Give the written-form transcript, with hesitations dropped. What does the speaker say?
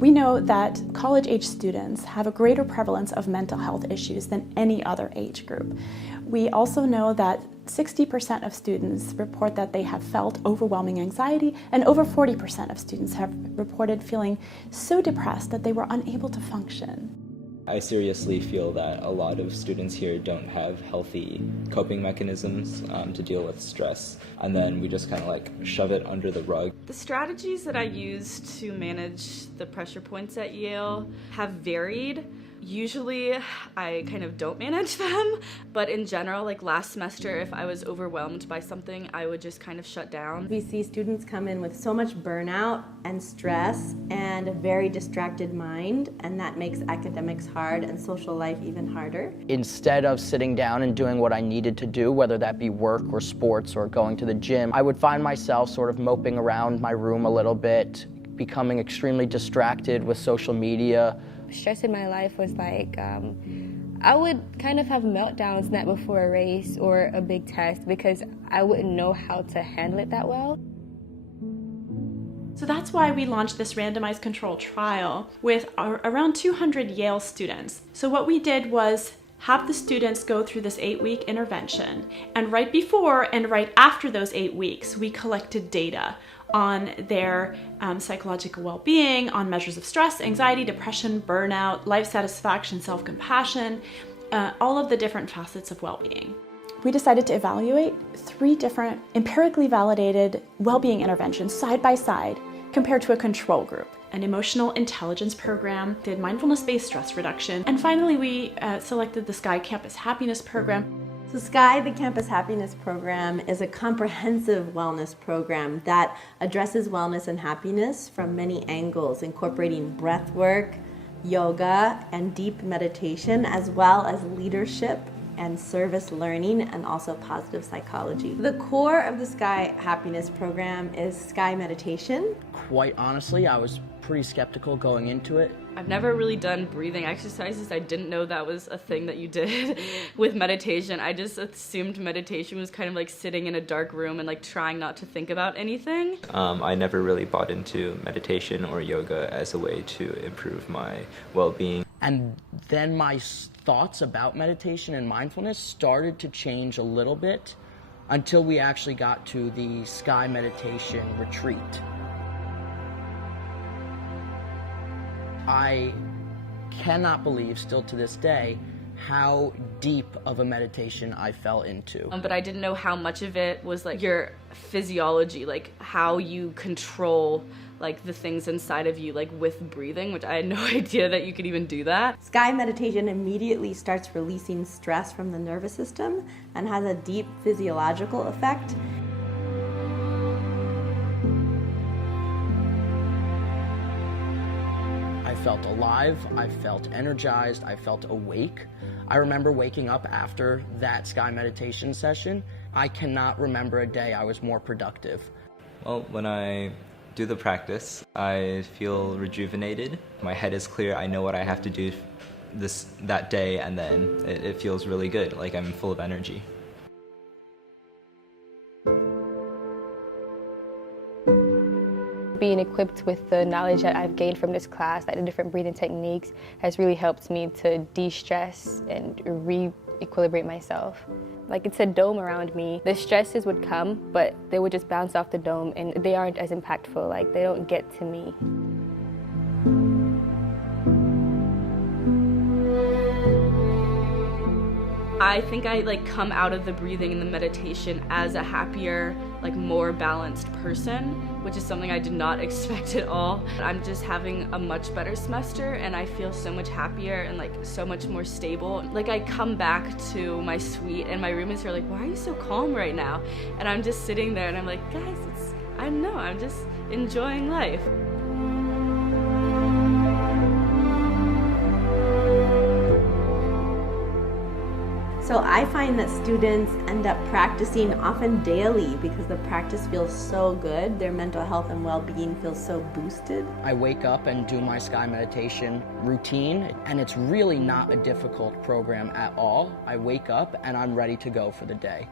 We know that college-age students have a greater prevalence of mental health issues than any other age group. We also know that 60% of students report that they have felt overwhelming anxiety, and over 40% of students have reported feeling so depressed that they were unable to function. I seriously feel that a lot of students here don't have healthy coping mechanisms to deal with stress, and then we just kind of like shove it under the rug. The strategies that I use to manage the pressure points at Yale have varied. Usually I kind of don't manage them, but in general, like last semester, if I was overwhelmed by something, I would just kind of shut down. We see students come in with so much burnout and stress and a very distracted mind, and that makes academics hard and social life even harder. Instead of sitting down and doing what I needed to do, whether that be work or sports or going to the gym, I would find myself sort of moping around my room a little bit, becoming extremely distracted with social media. Stress in my life was like, I would kind of have meltdowns not before a race or a big test because I wouldn't know how to handle it that well. So that's why we launched this randomized controlled trial with around 200 Yale students. So what we did was have the students go through this 8-week intervention, and right before and right after those 8 weeks, we collected data on their psychological well-being, on measures of stress, anxiety, depression, burnout, life satisfaction, self-compassion, all of the different facets of well-being. We decided to evaluate 3 different empirically validated well-being interventions side by side compared to a control group. An emotional intelligence program, did mindfulness-based stress reduction, and finally we selected the SKY Campus Happiness Program. So SKY, the Campus Happiness Program, is a comprehensive wellness program that addresses wellness and happiness from many angles, incorporating breath work, yoga, and deep meditation, as well as leadership and service learning, and also positive psychology. The core of the SKY Happiness Program is SKY meditation. Quite honestly, I was pretty skeptical going into it. I've never really done breathing exercises. I didn't know that was a thing that you did with meditation. I just assumed meditation was kind of like sitting in a dark room and like trying not to think about anything. I never really bought into meditation or yoga as a way to improve my well-being. And then my thoughts about meditation and mindfulness started to change a little bit until we actually got to the SKY Meditation Retreat. I cannot believe, still to this day, how deep of a meditation I fell into. But I didn't know how much of it was like your physiology, like how you control like the things inside of you, like with breathing, which I had no idea that you could even do that. SKY meditation immediately starts releasing stress from the nervous system and has a deep physiological effect. I felt alive, I felt energized, I felt awake. I remember waking up after that SKY meditation session. I cannot remember a day I was more productive. Well, when I do the practice, I feel rejuvenated. My head is clear, I know what I have to do that day, and then it feels really good, like I'm full of energy. Being equipped with the knowledge that I've gained from this class, like the different breathing techniques, has really helped me to de-stress and re-equilibrate myself. Like it's a dome around me. The stresses would come, but they would just bounce off the dome and they aren't as impactful, like they don't get to me. I think I like come out of the breathing and the meditation as a happier, like more balanced person, which is something I did not expect at all. I'm just having a much better semester and I feel so much happier and like so much more stable. Like I come back to my suite and my roommates are like, why are you so calm right now? And I'm just sitting there and I'm like, guys, I don't know, I'm just enjoying life. So I find that students end up practicing often daily because the practice feels so good. Their mental health and well-being feels so boosted. I wake up and do my SKY meditation routine, and it's really not a difficult program at all. I wake up and I'm ready to go for the day.